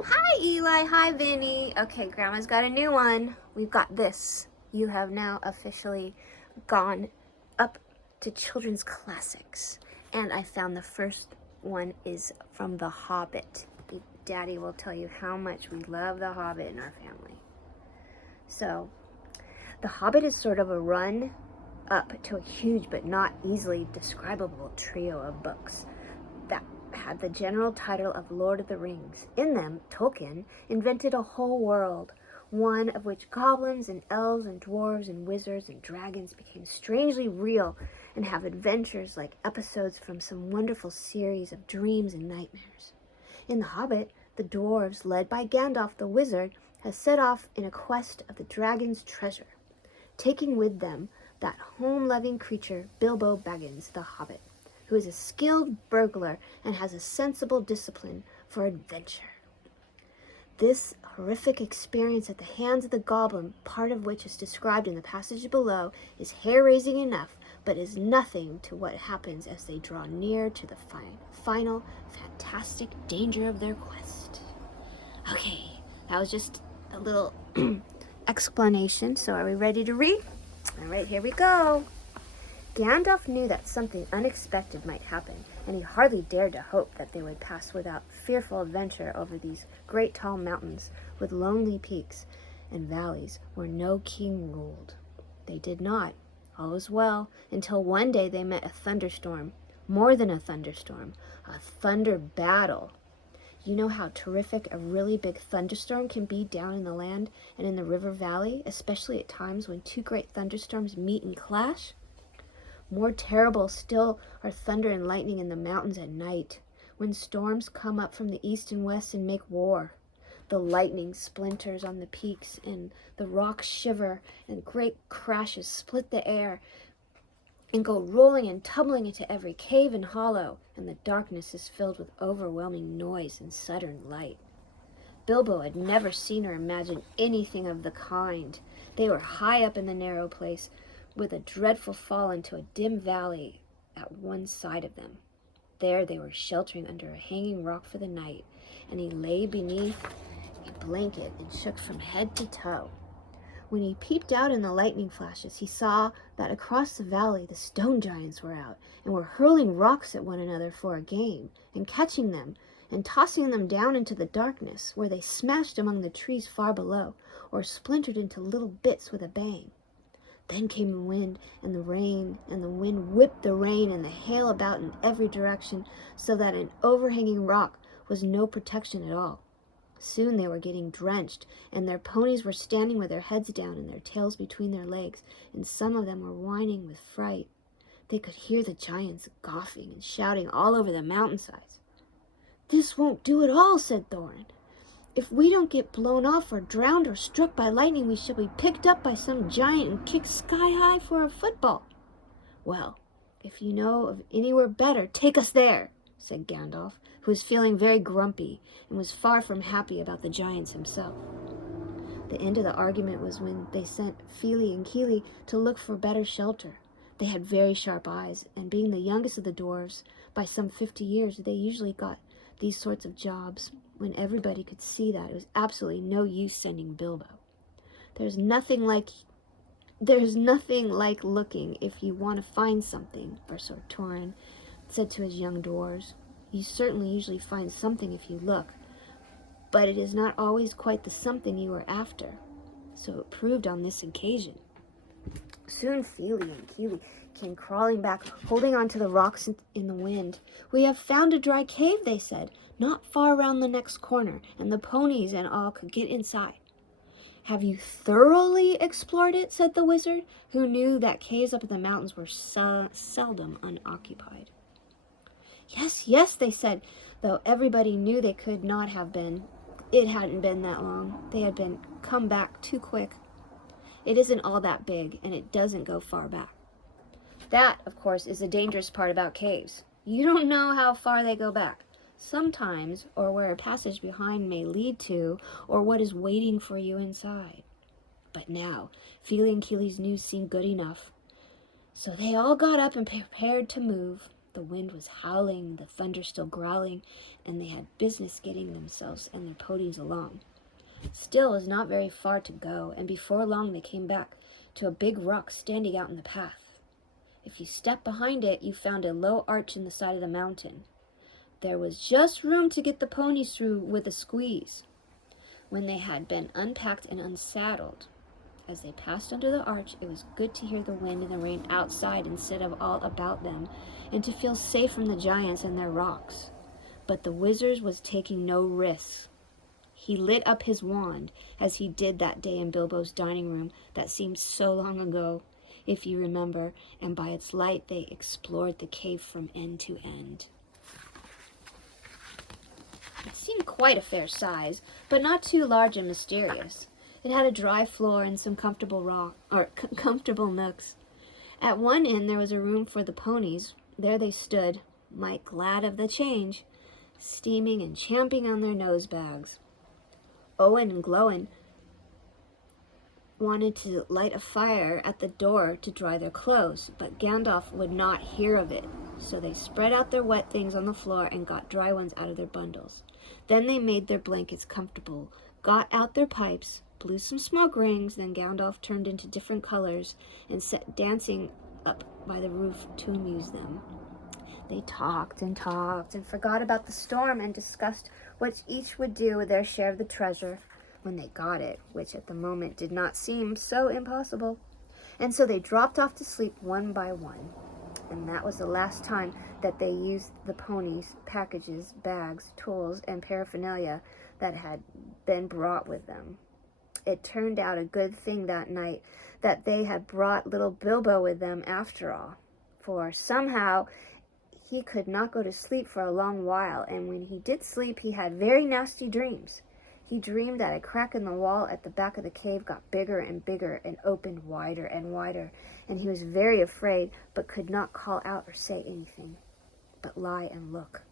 Hi, Eli. Hi, Vinny. Okay, Grandma's got a new one. We've got this. You have now officially gone up to children's classics. And I found the first one is from The Hobbit. Daddy will tell you how much we love The Hobbit in our family. So, The Hobbit is sort of a run up to a huge but not easily describable trio of books that had the general title of Lord of the Rings. In them, Tolkien invented a whole world, one of which goblins and elves and dwarves and wizards and dragons became strangely real and have adventures like episodes from some wonderful series of dreams and nightmares. In The Hobbit, the dwarves, led by Gandalf the wizard, have set off in a quest of the dragon's treasure, taking with them that home-loving creature, Bilbo Baggins the Hobbit, who is a skilled burglar and has a sensible discipline for adventure. This horrific experience at the hands of the goblin, part of which is described in the passage below, is hair-raising enough, but is nothing to what happens as they draw near to the final, fantastic danger of their quest. Okay, that was just a little explanation, so are we ready to read? All right, here we go. Gandalf knew that something unexpected might happen, and he hardly dared to hope that they would pass without fearful adventure over these great tall mountains with lonely peaks and valleys where no king ruled. They did not. All was well, until one day they met a thunderstorm. More than a thunderstorm, a thunder battle. You know how terrific a really big thunderstorm can be down in the land and in the river valley, especially at times when two great thunderstorms meet and clash? More terrible still are thunder and lightning in the mountains at night, when storms come up from the east and west and make war. The lightning splinters on the peaks, and the rocks shiver, and great crashes split the air and go rolling and tumbling into every cave and hollow, and the darkness is filled with overwhelming noise and sudden light. Bilbo had never seen or imagined anything of the kind. They were high up in the narrow place, with a dreadful fall into a dim valley at one side of them. There they were sheltering under a hanging rock for the night, and he lay beneath a blanket and shook from head to toe. When he peeped out in the lightning flashes, he saw that across the valley the stone giants were out, and were hurling rocks at one another for a game, and catching them, and tossing them down into the darkness, where they smashed among the trees far below, or splintered into little bits with a bang. Then came the wind and the rain, and the wind whipped the rain and the hail about in every direction, so that an overhanging rock was no protection at all. Soon they were getting drenched, and their ponies were standing with their heads down and their tails between their legs, and some of them were whining with fright. They could hear the giants coughing and shouting all over the mountainsides. "This won't do at all," said Thorin. "If we don't get blown off or drowned or struck by lightning, we shall be picked up by some giant and kicked sky high for a football." "Well, if you know of anywhere better, take us there," said Gandalf, who was feeling very grumpy and was far from happy about the giants himself. The end of the argument was when they sent Fili and Kili to look for better shelter. They had very sharp eyes, and being the youngest of the dwarves by some 50 years, they usually got these sorts of jobs when everybody could see that it was absolutely no use sending Bilbo. There's nothing like looking if you want to find something," Sir Thorin said to his young dwarves. "You certainly usually find something if you look, but it is not always quite the something you are after." So it proved on this occasion. Soon Fili and Kili came crawling back, holding on to the rocks in the wind. "We have found a dry cave," they said, "not far round the next corner, and the ponies and all could get inside." "Have you thoroughly explored it?" said the wizard, who knew that caves up in the mountains were seldom unoccupied. Yes, yes, they said, though everybody knew they could not have been. It hadn't been that long. They had been come back too quick. It isn't all that big, and it doesn't go far back. That, of course, is the dangerous part about caves. You don't know how far they go back. Sometimes, or where a passage behind may lead to, or what is waiting for you inside. But now, Fili and Kili's news seemed good enough. So they all got up and prepared to move. The wind was howling, the thunder still growling, and they had business getting themselves and their ponies along. Still, it was not very far to go, and before long they came back to a big rock standing out in the path. If you stepped behind it, you found a low arch in the side of the mountain. There was just room to get the ponies through with a squeeze. When they had been unpacked and unsaddled, as they passed under the arch, it was good to hear the wind and the rain outside instead of all about them, and to feel safe from the giants and their rocks. But the wizard was taking no risks. He lit up his wand, as he did that day in Bilbo's dining room that seemed so long ago, if you remember, and by its light they explored the cave from end to end. It seemed quite a fair size, but not too large and mysterious. It had a dry floor and some comfortable nooks. At one end there was a room for the ponies. There they stood, might glad of the change, steaming and champing on their nose bags. Owen and Glowin wanted to light a fire at the door to dry their clothes, but Gandalf would not hear of it, so they spread out their wet things on the floor and got dry ones out of their bundles. Then they made their blankets comfortable, got out their pipes, blew some smoke rings, then Gandalf turned into different colors and set dancing up by the roof to amuse them. They talked and forgot about the storm and discussed what each would do with their share of the treasure when they got it, which at the moment did not seem so impossible. And so they dropped off to sleep one by one. And that was the last time that they used the ponies' packages, bags, tools, and paraphernalia that had been brought with them. It turned out a good thing that night that they had brought little Bilbo with them after all, for somehow he could not go to sleep for a long while, and when he did sleep, he had very nasty dreams. He dreamed that a crack in the wall at the back of the cave got bigger and bigger and opened wider and wider, and he was very afraid, but could not call out or say anything, but lie and look.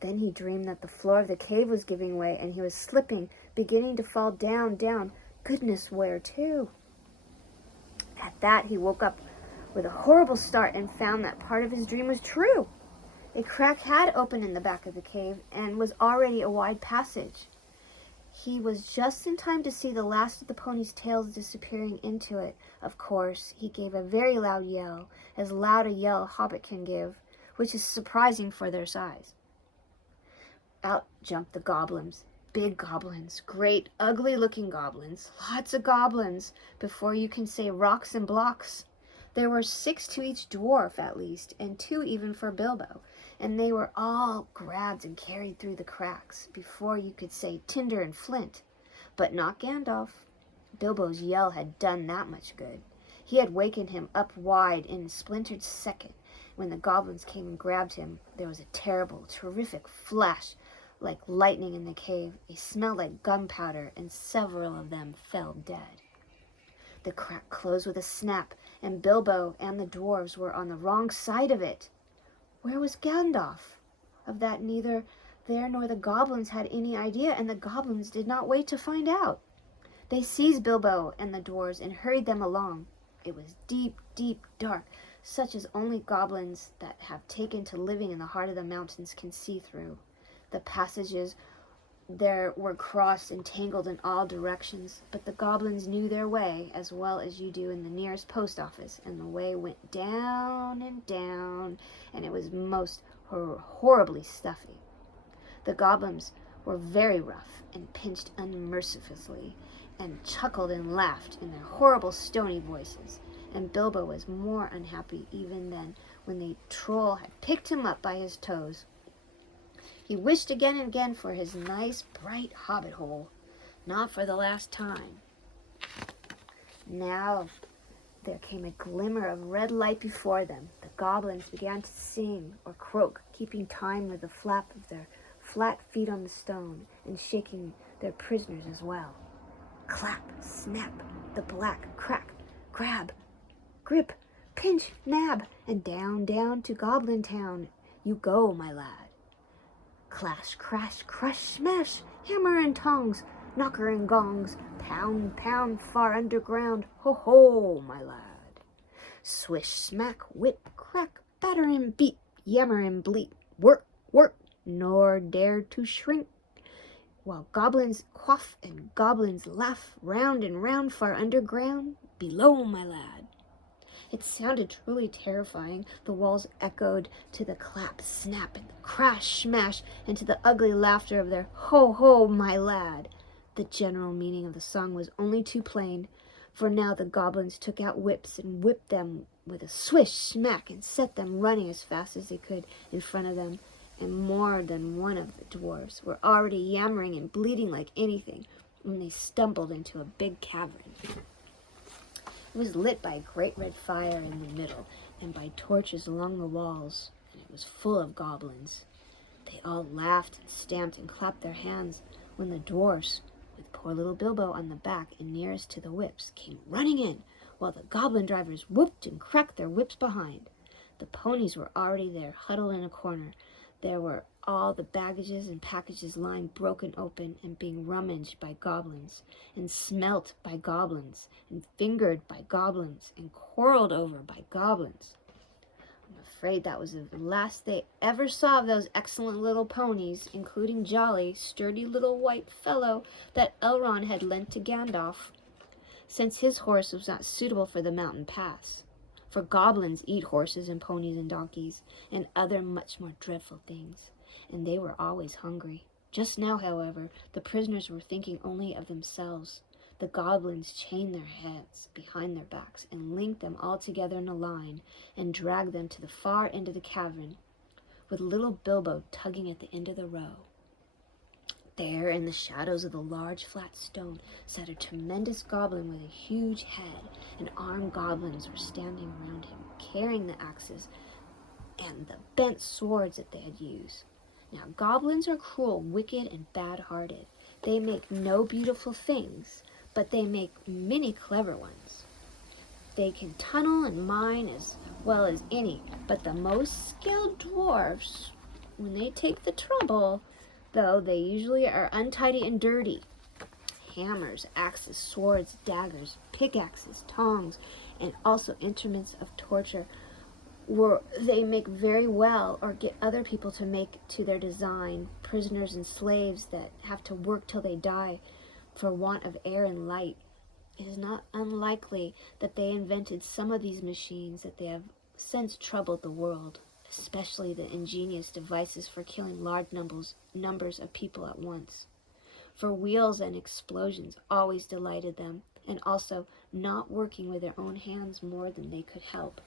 Then he dreamed that the floor of the cave was giving way, and he was slipping, beginning to fall down, goodness where to. At that, he woke up with a horrible start and found that part of his dream was true. A crack had opened in the back of the cave and was already a wide passage. He was just in time to see the last of the ponies' tails disappearing into it. Of course, he gave a very loud a yell a hobbit can give, which is surprising for their size. Out jumped the goblins. Big goblins, great, ugly-looking goblins, lots of goblins, before you can say rocks and blocks. There were 6 to each dwarf, at least, and 2 even for Bilbo, and they were all grabbed and carried through the cracks, before you could say tinder and flint. But not Gandalf. Bilbo's yell had done that much good. He had wakened him up wide in a splintered second. When the goblins came and grabbed him, there was a terrible, terrific flash, like lightning in the cave, a smell like gunpowder, and several of them fell dead. The crack closed with a snap, and Bilbo and the dwarves were on the wrong side of it. Where was Gandalf? Of that neither there nor the goblins had any idea, and the goblins did not wait to find out. They seized Bilbo and the dwarves and hurried them along. It was deep, deep dark, such as only goblins that have taken to living in the heart of the mountains can see through. The passages there were crossed and tangled in all directions, but the goblins knew their way as well as you do in the nearest post office, and the way went down and down, and it was most horribly stuffy. The goblins were very rough and pinched unmercifully, and chuckled and laughed in their horrible stony voices, and Bilbo was more unhappy even than when the troll had picked him up by his toes. He wished again and again for his nice, bright hobbit hole, not for the last time. Now there came a glimmer of red light before them. The goblins began to sing or croak, keeping time with the flap of their flat feet on the stone, and shaking their prisoners as well. Clap, snap, the black, crack, grab, grip, pinch, nab, and down, down to Goblin Town you go, my lad. Clash, crash, crush, smash, hammer and tongs, knocker and gongs, pound, pound, far underground, ho, my lad. Swish, smack, whip, crack, batter and beat, yammer and bleat, work, work, nor dare to shrink, while goblins quaff and goblins laugh round and round far underground, below, my lad. It sounded truly terrifying. The walls echoed to the clap, snap, and the crash, smash, and to the ugly laughter of their ho, ho, my lad. The general meaning of the song was only too plain, for now the goblins took out whips and whipped them with a swish, smack, and set them running as fast as they could in front of them, and more than one of the dwarfs were already yammering and bleating like anything when they stumbled into a big cavern. It was lit by a great red fire in the middle, and by torches along the walls, and it was full of goblins. They all laughed and stamped and clapped their hands when the dwarfs, with poor little Bilbo on the back and nearest to the whips, came running in, while the goblin drivers whooped and cracked their whips behind. The ponies were already there, huddled in a corner. There were all the baggages and packages lying broken open and being rummaged by goblins, and smelt by goblins, and fingered by goblins, and quarreled over by goblins. I'm afraid that was the last they ever saw of those excellent little ponies, including Jolly, sturdy little white fellow that Elrond had lent to Gandalf, since his horse was not suitable for the mountain pass. For goblins eat horses and ponies and donkeys, and other much more dreadful things, and they were always hungry. Just now, however, the prisoners were thinking only of themselves. The goblins chained their heads behind their backs and linked them all together in a line and dragged them to the far end of the cavern, with little Bilbo tugging at the end of the row. There, in the shadows of the large flat stone, sat a tremendous goblin with a huge head, and armed goblins were standing around him, carrying the axes and the bent swords that they had used. Now, goblins are cruel, wicked, and bad-hearted. They make no beautiful things, but they make many clever ones. They can tunnel and mine as well as any, but the most skilled dwarfs, when they take the trouble, though they usually are untidy and dirty. Hammers, axes, swords, daggers, pickaxes, tongs, and also instruments of torture they make very well or get other people to make to their design, prisoners and slaves that have to work till they die for want of air and light. It is not unlikely that they invented some of these machines that they have since troubled the world, especially the ingenious devices for killing large numbers of people at once. For wheels and explosions always delighted them, and also not working with their own hands more than they could help.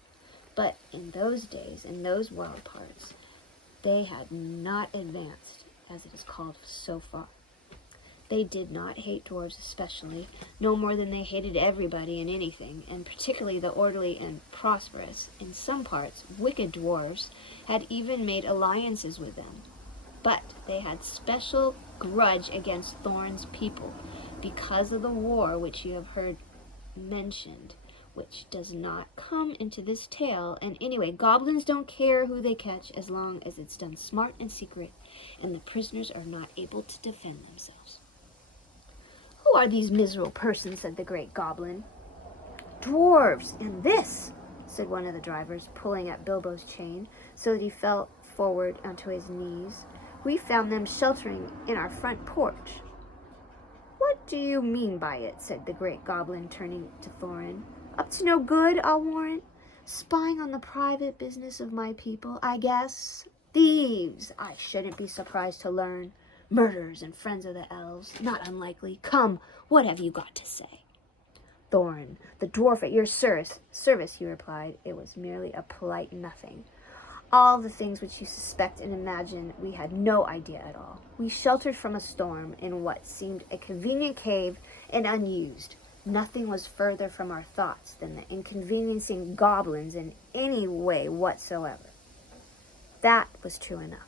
But in those days, in those wild parts, they had not advanced, as it is called, so far. They did not hate dwarves especially, no more than they hated everybody and anything, and particularly the orderly and prosperous. In some parts, wicked dwarves had even made alliances with them. But they had special grudge against Thorin's people because of the war which you have heard mentioned, which does not come into this tale. And anyway, goblins don't care who they catch as long as it's done smart and secret, and the prisoners are not able to defend themselves. "Who are these miserable persons?" said the great goblin. "Dwarves, and this," said one of the drivers, pulling at Bilbo's chain so that he fell forward onto his knees. "We found them sheltering in our front porch." "What do you mean by it?" said the great goblin, turning to Thorin. "Up to no good, I'll warrant. Spying on the private business of my people, I guess. Thieves, I shouldn't be surprised to learn. Murderers and friends of the elves, not unlikely. Come, what have you got to say?" "Thorin, the dwarf at your service," he replied. "It was merely a polite nothing. All the things which you suspect and imagine, we had no idea at all. We sheltered from a storm in what seemed a convenient cave and unused. Nothing was further from our thoughts than the inconveniencing goblins in any way whatsoever." That was true enough.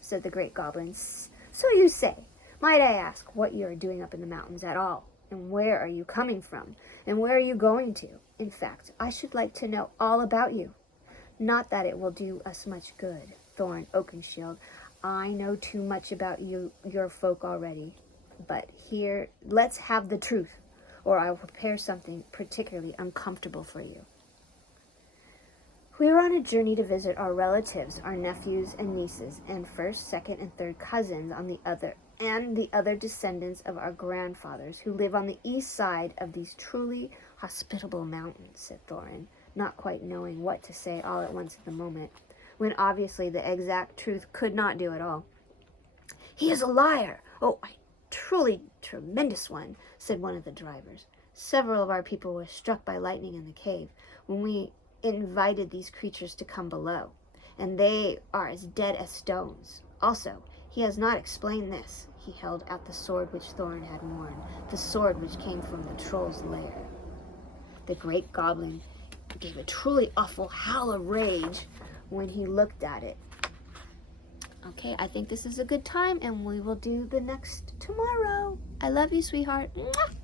Said the great goblin. "So you say. Might I ask what you are doing up in the mountains at all? And where are you coming from? And where are you going to? In fact, I should like to know all about you. Not that it will do us much good, Thorin Oakenshield. I know too much about your folk already. But here, let's have the truth, or I will prepare something particularly uncomfortable for you." We were on a journey to visit our relatives, our nephews and nieces, and first, second, and third cousins on the other descendants of our grandfathers who live on the east side of these truly hospitable mountains, said Thorin, not quite knowing what to say all at once at the moment, when obviously the exact truth could not do at all. He is a liar! Oh, a truly tremendous one, said one of the drivers. Several of our people were struck by lightning in the cave when we invited these creatures to come below, and they are as dead as stones. Also, he has not explained this. He held out the sword which Thorin had worn, the sword which came from the troll's lair. The great goblin gave a truly awful howl of rage when he looked at it. Okay, I think this is a good time, and we will do the next tomorrow. I love you, sweetheart. Mwah!